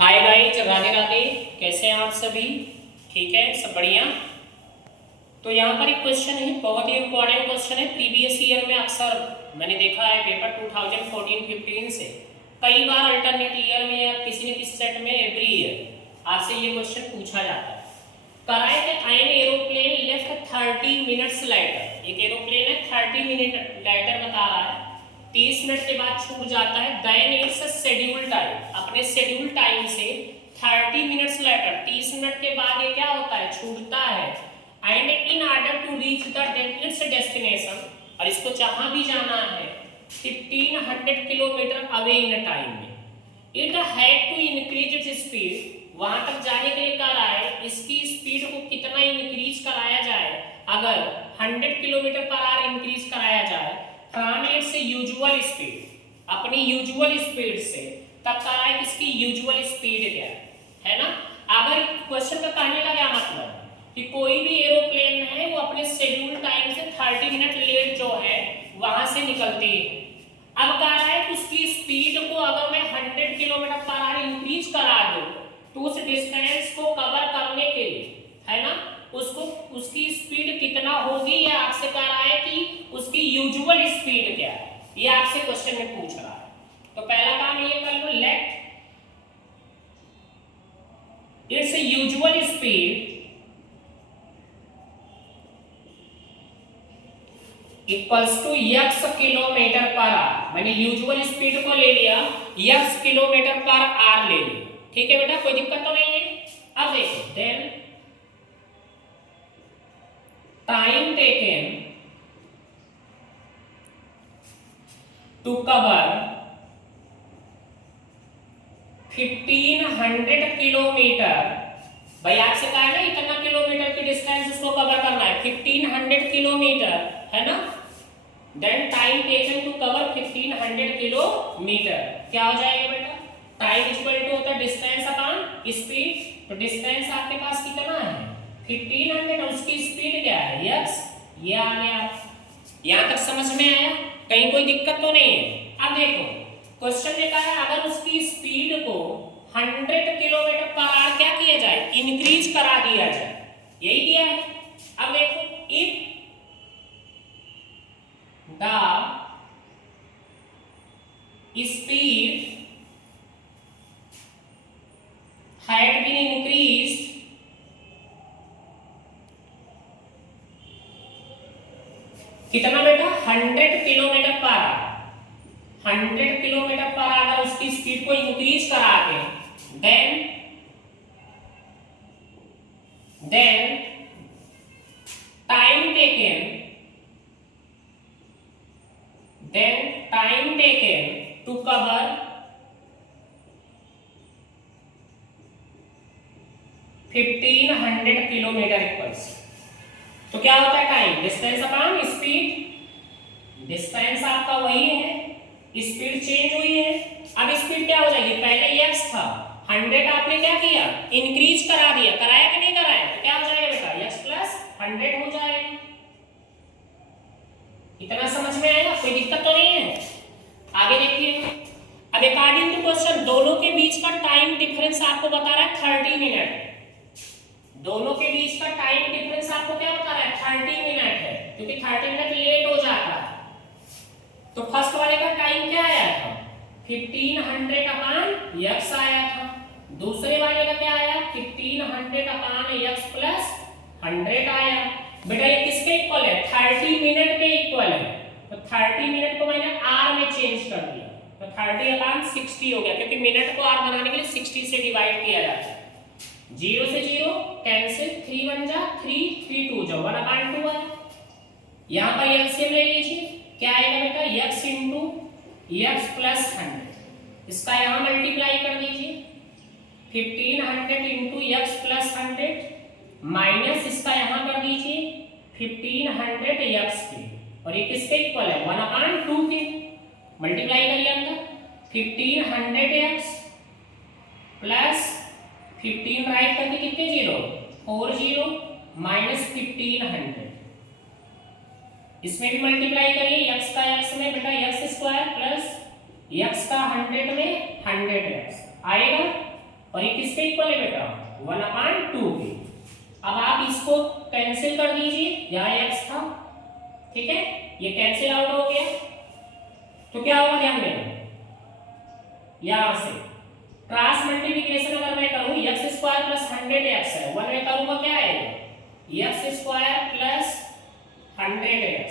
Hi guys, Radhe Radhe. कैसे हैं आप सभी? ठीक है, सब बढ़िया। तो यहाँ पर एक क्वेश्चन है, बहुत ही इंपॉर्टेंट क्वेश्चन है। प्रीवियस ईयर में अक्सर मैंने देखा है पेपर 2014-15 से कई बार अल्टरनेट ईयर में या किसी न किसी सेट में एवरी ईयर आपसे ये क्वेश्चन पूछा जाता है। कराए कि an aeroplane left 30 minutes later, एक एरोप्लेन है 30 मिनट लेटर बता रहा है, 30 मिनट के बाद छूट जाता है। देन इट्स शेड्यूल टाइम, अपने शेड्यूल टाइम से 30 मिनट्स लेटर 30 मिनट के बाद ये क्या होता है, छूटता है। And in order to reach the its destination, और इसको जहां भी जाना है 1500 किलोमीटर अवे इन टाइम में, it had to increase its speed. वहां तक जाने के लिए कह रहा है इसकी स्पीड को कितना इंक्रीज कराया जाए। अगर 100 किलोमीटर पर आवर इंक्रीज कराया जाए फ्रॉम इट्स यूजुअल स्पीड, अपनी यूजुअल स्पीड से, तब कह रहा है कि इसकी यूजुअल स्पीड क्या है ना। अगर क्वेश्चन का कहने का क्या मतलब कि कोई भी एरोप्लेन है वो अपने शेड्यूल टाइम से 30 मिनट लेट जो है वहां से निकलती है। अब कह रहा है कि उसकी स्पीड को अगर मैं 100 किलोमीटर पर आवर इंक्रीज करा दूं तो उस डिस्टेंस को कवर करने के लिए, है ना, उसको उसकी स्पीड कितना होगी, ये आपसे कह रहा है कि उसकी यूजुअल स्पीड क्या है, ये आपसे क्वेश्चन में पूछ रहा है। तो पहला काम ये कर लो, let its usual speed equals to x kilometre per hour. मैंने यूजुअल स्पीड को ले लिया, x किलोमीटर पर आवर ले लिया। ठीक है बेटा, कोई दिक्कत तो नहीं है। अब देखो, then time taken to cover 1500 kilometre. भाई आपसे कहा है ना इतना किलोमीटर की डिस्टेंस उसको कवर करना है, 1500 किलोमीटर, है ना। Then time taken to cover 1500 kilometre क्या हो जाएगा बेटा, टाइम इक्वल टू होता है डिस्टेंस अपॉन स्पीड। तो डिस्टेंस आपके पास कितना है 1500 और उसकी स्पीड क्या है x। ये आ गया, यहां तक समझ में आया, कहीं कोई दिक्कत तो नहीं है। अब देखो क्वेश्चन ने कहा है अगर उसकी स्पीड को 100 किलोमीटर पर आवर क्या किया जाए, इंक्रीज करा दिया जाए, यही दिया है। अब देखो, if the speed had been increased कितना बेटा, 100 kilometre per hour. 100 kilometre per hour उसकी स्पीड को इंक्रीज करा के then time taken to cover 1500 kilometre equals, तो क्या होता है time distance upon speed. Distance आपका वही है, स्पीड चेंज हुई है। अब स्पीड क्या हो जाएगी, पहले x था 100, आपने क्या किया इंक्रीज करा दिया, कराया कि नहीं कराया, तो क्या हो जाएगा बेटा x प्लस 100 हो जाएगा। इतना समझ में आएगा, कोई दिक्कत तो नहीं है। आगे देखिए, अब अकॉर्डिंग टू क्वेश्चन दोनों के बीच का टाइम डिफरेंस आपको बता रहा है 30 मिनट। दोनों के बीच का टाइम डिफरेंस आपको क्या बता रहा है, 30 मिनट है, क्योंकि 30 मिनट लेट हो जाता है। तो फर्स्ट वाले का टाइम क्या आया था 1500 अपॉन x आया था, दूसरे वाले का क्या आया 1500 अपॉन x प्लस 100 आया। बेटा ये किसके इक्वल है, 30 मिनट के इक्वल है। तो 30 मिनट को मैंने r में चेंज कर दिया, तो 30 अपॉन 60 हो गया, क्योंकि मिनट को r बनाने के लिए 60 से डिवाइड किया जाता है। 0 से 0 कैंसिल, 3 1 जा 3, 3 2 जा 1/2 है। यहां पर एलसीएम ले लीजिए, क्या आएगा बेटा x इंटू x प्लस 100, इसका यहां मल्टीप्लाई कर दीजिए 1500 इंटू x प्लस 100 माइनस इसका यहां कर दीजिए 1500 x के, और ये किसके इक्वल है 1/2 के। मल्टीप्लाई करिए अंदर 1500 x प्लस 15 राइट करके कितने जीरो 4 0 माइनस 1500, इसमें भी मल्टीप्लाई करिए x का x में बेटा x स्क्वायर प्लस x का 100 में 100x आएगा। और ये किसके इक्वल है बेटा 1/2 के। अब आप इसको कैंसिल कर दीजिए, यहाँ x था, ठीक है, ये कैंसिल आउट हो गया, तो क्या होगा ध्यान देना, यहां से क्रॉस मल्टीप्लिकेशन अगर मैं करूं x² + 100x है, 1 में करूंगा क्या आएगा x² + 100x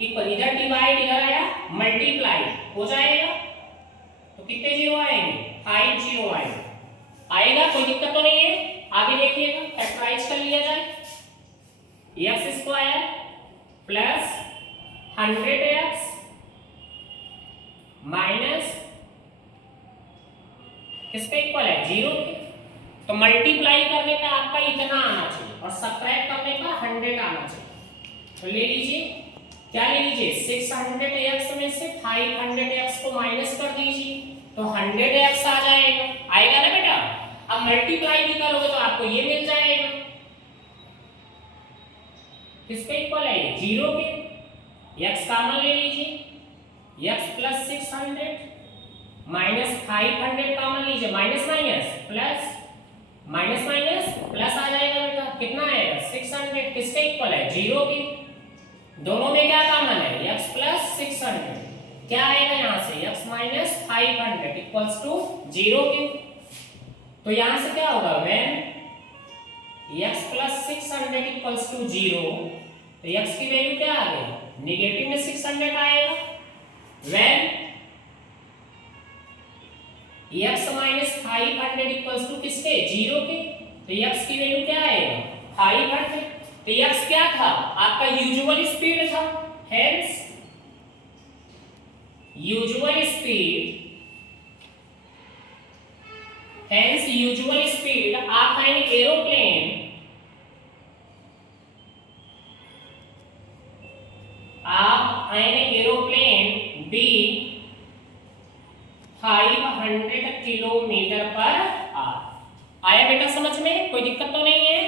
इक्वल, इधर डिवाइड इधर आया मल्टीप्लाई हो जाएगा, तो कितने जीरो आएंगे 5 जीरो आएगा, कोई दिक्कत तो नहीं है। आगे देखिएगा, फैक्टराइज कर लिया जाए, x² + 100x माइनस किसके इक्वल है 0 के, तो मल्टीप्लाई करने पे आपका इतना आना चाहिए और सब्ट्रैक्ट करने पर 100 आना चाहिए। तो ले लीजिए, क्या ले लीजिए 600x में से 500x को माइनस कर दीजिए, तो 100x आ जाएगा, आएगा ना बेटा। अब मल्टीप्लाई भी करोगे तो आपको ये मिल जाएगा, किसके इक्वल है 0 के, x कॉमन ले लीजिए, x + 600 माइनस 500 कॉमन लीजिए, minus minus plus, minus minus plus आ जाएगा बेटा, कितना आएगा 600, किसके इक्वल है 0 के, दोनों में क्या कॉमन है x + 600, क्या आएगा यहाँ से x - 500 = 0 के, तो यहाँ से क्या होगा when x + 600 = 0, तो x की वैल्यू क्या आ गई नेगेटिव में 600 आएगा, when x - 500 = किसके 0 के, तो x की वैल्यू क्या आएगा 500, तो x क्या था आपका यूजुअल स्पीड था, hence usual speed of an aeroplane be 500 km/h। आया बेटा समझ में, कोई दिक्कत तो नहीं है।